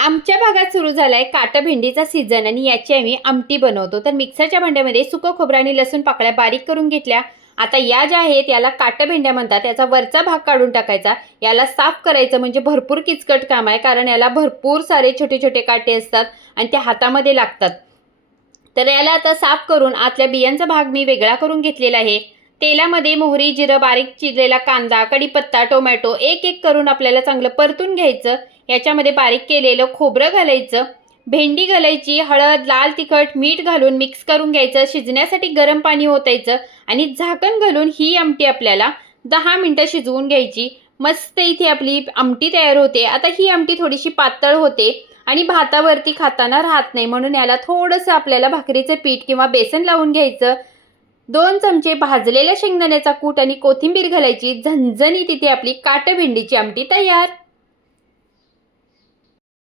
आमच्या भागात सुरू झालाय काटा भेंडीचा सीझन आणि याची आम्ही आमटी बनवतो। तर मिक्सरच्या भांड्यामध्ये सुकं खोबरं आणि लसूण पाकळ्या बारीक करून घेतल्या। आता या ज्या आहेत याला काटा भेंड्या म्हणतात। याचा वरचा भाग काढून टाकायचा, याला साफ करायचं म्हणजे भरपूर किचकट काम आहे, कारण याला भरपूर सारे छोटे छोटे काटे असतात आणि ते हातामध्ये लागतात। तर याला आता साफ करून आतल्या बियांचा भाग मी वेगळा करून घेतलेला आहे। तेलामध्ये मोहरी, जिरं, बारीक चिरलेला कांदा, कढीपत्ता, टोमॅटो एक एक करून आपल्याला चांगलं परतून घ्यायचं। याच्यामध्ये बारीक केलेलं खोबरं घालायचं, भेंडी घालायची, हळद, लाल तिखट, मीठ घालून मिक्स करून घ्यायचं। शिजण्यासाठी गरम पाणी ओतायचं आणि झाकण घालून ही आमटी आपल्याला 10 मिनिटं शिजवून घ्यायची। मस्त इथे आपली आमटी तयार होते। आता ही आमटी थोडीशी पातळ होते आणि भातावरती खाताना राहत नाही, म्हणून याला थोडंसं आपल्याला भाकरीचं पीठ किंवा बेसन लावून घ्यायचं। 2 चमचे भाजलेल्या शेंगदाण्याचा कूट आणि कोथिंबीर घालायची। झणझणीत इथे आपली काटा भेंडीची आमटी तयार।